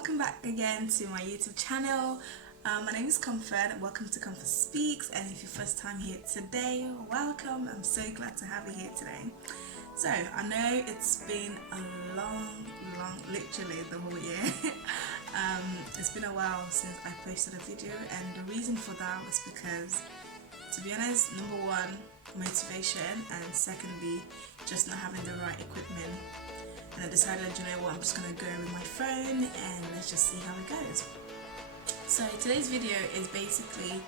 welcome back again to my YouTube channel. My name is Comfort. Welcome to Comfort Speaks, and if you're first time here today, welcome. I'm so glad to have you here today. So I know it's been a long, literally the whole year. It's been a while since I posted a video, and the reason for that was because, to be honest, number one, motivation, and secondly, just not having the right equipment. And I decided, you know what, I'm just gonna go with my phone and let's just see how it goes. So today's video is basically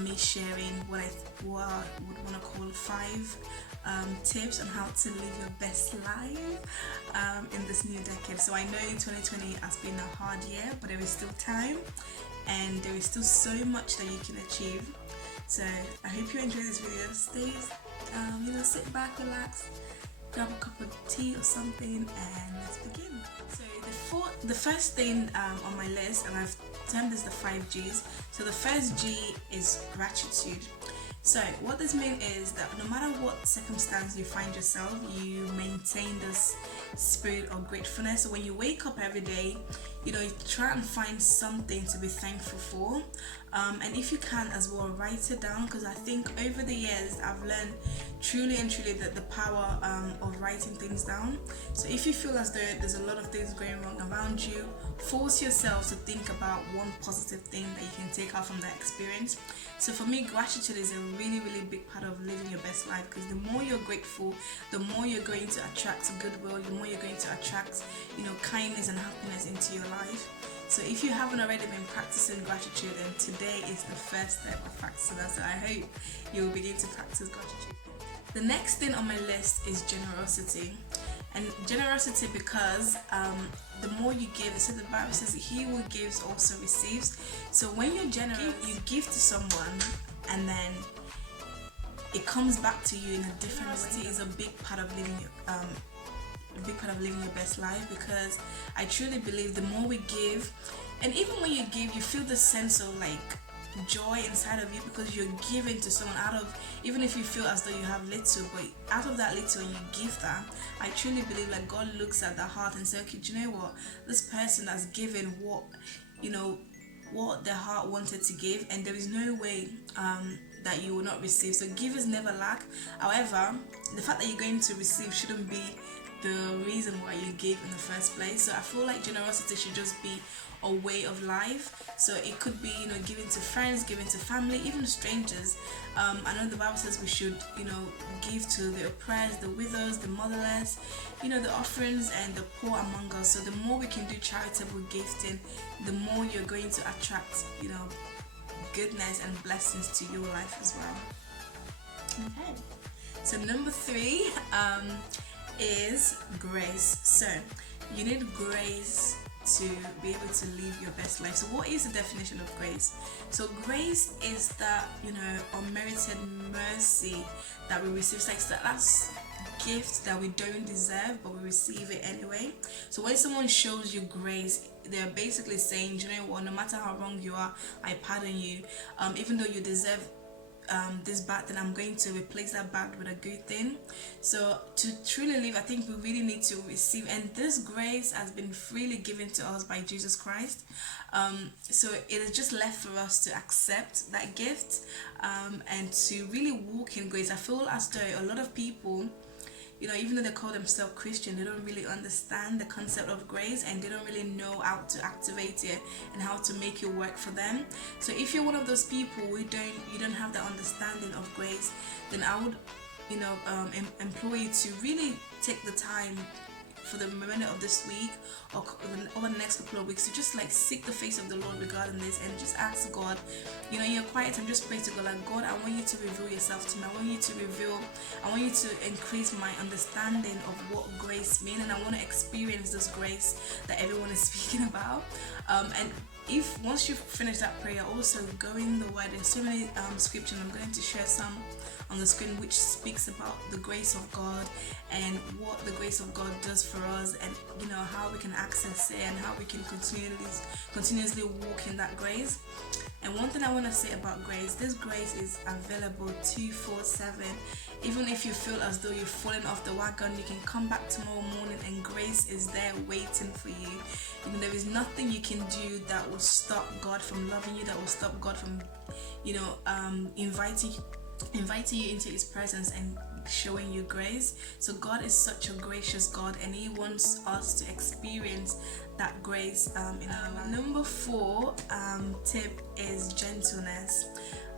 me sharing what I would want to call 5 tips on how to live your best life in this new decade. So I know 2020 has been a hard year, but there is still time and there is still so much that you can achieve. So I hope you enjoy this video. Stay, sit back, relax, grab a cup of tea or something, and let's begin. So the first thing on my list, and I've termed this the 5 G's. So the first G is gratitude. So what this means is that no matter what circumstance you find yourself, you maintain this spirit of gratefulness. So when you wake up every day, you try and find something to be thankful for, and if you can as well, write it down, because I think over the years I've learned truly that the power of writing things down. So if you feel as though there's a lot of things going wrong around you, force yourself to think about one positive thing that you can take out from that experience. So for me, gratitude is a really big part of living your best life, because the more you're grateful, the more you're going to attract goodwill, the more you're going to attract kindness and happiness into your life. So if you haven't already been practicing gratitude, then today is the first step of practicing that. So I hope you'll begin to practice gratitude. The next thing on my list is generosity. And generosity because the more you give, so the Bible says he who gives also receives. So when you're generous, you give to someone and then it comes back to you in a different way. Generosity is a big part of living your best life, because I truly believe the more we give, and even when you give, you feel the sense of joy inside of you, because you're giving to someone out of, even if you feel as though you have little, but out of that little and you give that, I truly believe God looks at the heart and says, okay, do you know what, this person has given what their heart wanted to give, and there is no way that you will not receive. So givers never lack. However, the fact that you're going to receive shouldn't be the reason why you give in the first place. So I feel like generosity should just be a way of life. So it could be giving to friends, giving to family, even strangers. I know the Bible says we should give to the oppressed, the widows, the motherless, the orphans and the poor among us. So the more we can do charitable gifting, the more you're going to attract goodness and blessings to your life as well. Okay, so number 3 is grace. So you need grace to be able to live your best life. So what is the definition of grace? So grace is that unmerited mercy that we receive. It's like that's gift that we don't deserve, but we receive it anyway. So when someone shows you grace, they're basically saying, you know what, no matter how wrong you are, I pardon you. Even though you deserve this bad, then I'm going to replace that bad with a good thing. So to truly live, I think we really need to receive, and this grace has been freely given to us by Jesus Christ. So it is just left for us to accept that gift and to really walk in grace. I feel as though a lot of people, even though they call themselves Christian, they don't really understand the concept of grace, and they don't really know how to activate it and how to make it work for them. So if you're one of those people who you don't have the understanding of grace, then I would employ you to really take the time for the remainder of this week or over the next couple of weeks to just seek the face of the Lord regarding this, and just ask God, you're quiet and just pray to God, God, I want you to reveal yourself to me. I want you to increase my understanding of what grace means, and I want to experience this grace that everyone is speaking about. And if once you finish that prayer, also go in the word. There's so many scriptures. I'm going to share some on the screen which speaks about the grace of God and what the grace of God does for us, and how we can access it and how we can continuously walk in that grace. And one thing I want to say about grace, this grace is available 24/7. Even if you feel as though you've fallen off the wagon, you can come back tomorrow morning and grace is there waiting for you. You know, there is nothing you can do that will stop God from loving you, that will stop God from, you know, inviting you into his presence and showing you grace. So God is such a gracious God, and he wants us to experience that grace in our life. Number 4 tip is gentleness.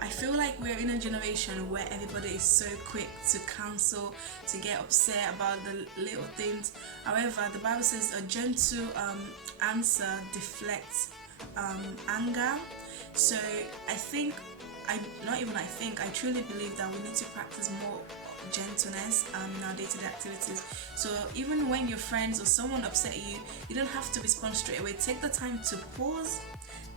I feel like we're in a generation where everybody is so quick to cancel, to get upset about the little things. However, the Bible says a gentle answer deflects anger. So I truly believe that we need to practice more gentleness in our day-to-day activities. So even when your friends or someone upset you, you don't have to respond straight away. Take the time to pause,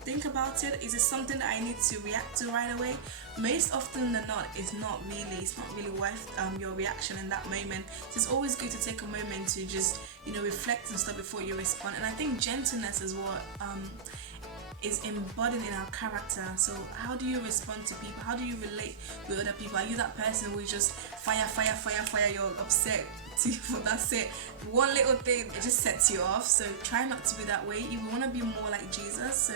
think about it. Is it something that I need to react to right away? Most often than not, it's not really worth your reaction in that moment. So it's always good to take a moment to just, you know, reflect and stuff before you respond. And I think gentleness is what is embodied in our character. So how do you respond to people? How do you relate with other people? Are you that person who is just fire, you're upset for that's it, one little thing, it just sets you off? So try not to be that way. You want to be more like Jesus. So,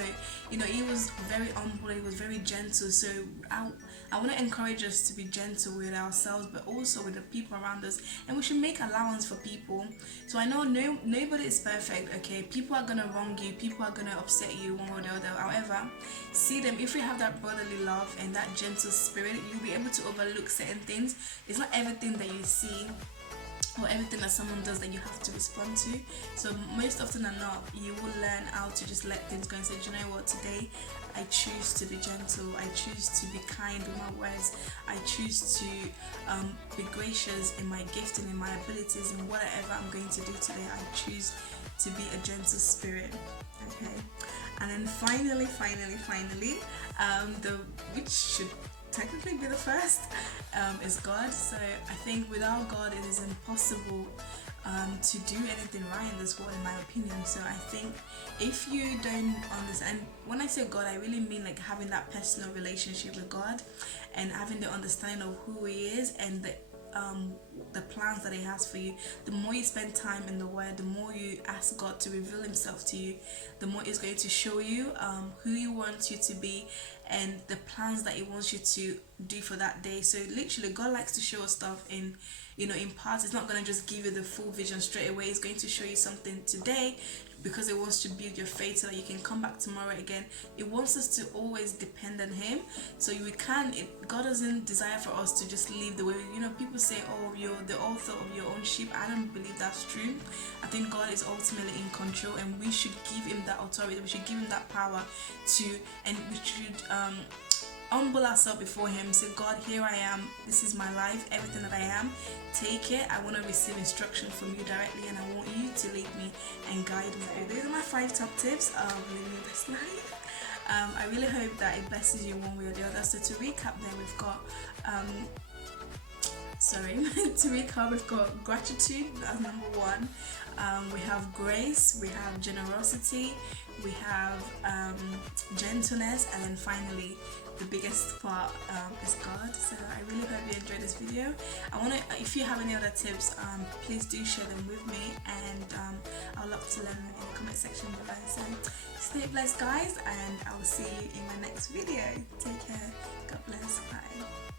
you know, he was very humble, he was very gentle. So I want to encourage us to be gentle with ourselves, but also with the people around us, and we should make allowance for people. So I know nobody is perfect, okay? People are gonna wrong you, people are gonna upset you one way or the other. However, see them. If you have that brotherly love and that gentle spirit, you'll be able to overlook certain things. It's not everything that you see or everything that someone does that you have to respond to. So most often than not, you will learn how to just let things go and say, do you know what, today I choose to be gentle, I choose to be kind with my words, I choose to be gracious in my gifting, in my abilities, in whatever I'm going to do today. I choose to be a gentle spirit. Okay, and then finally, which should technically be the first, is God. So I think without God it is impossible to do anything right in this world, in my opinion. So I think if you don't understand, when I say God, I really mean like having that personal relationship with God and having the understanding of who he is and the plans that he has for you. The more you spend time in the word, the more you ask God to reveal himself to you, the more he's going to show you who he wants you to be and the plans that he wants you to do for that day. So literally, God likes to show us stuff in, you know, in parts. It's not going to just give you the full vision straight away. It's going to show you something today because it wants to build your faith so that you can come back tomorrow again. It wants us to always depend on him. So God doesn't desire for us to just live the way, you know, people say, oh, you're the author of your own ship. I don't believe that's true. I think God is ultimately in control, and we should give him that authority. We should give him that power and we should humble ourselves before him. Say, God, here I am, this is my life, everything that I am, take it. I want to receive instruction from you directly, and I want you to lead me and guide me. These are my 5 top tips of living your best life. I really hope that it blesses you one way or the other. So to recap, then we've got we've got gratitude as number 1. We have grace, we have generosity, we have gentleness, and then finally the biggest part is God. So I really hope you enjoyed this video. If you have any other tips, please do share them with me, and I'd love to learn in the comment section below. So stay blessed, guys, and I will see you in my next video. Take care. God bless. Bye.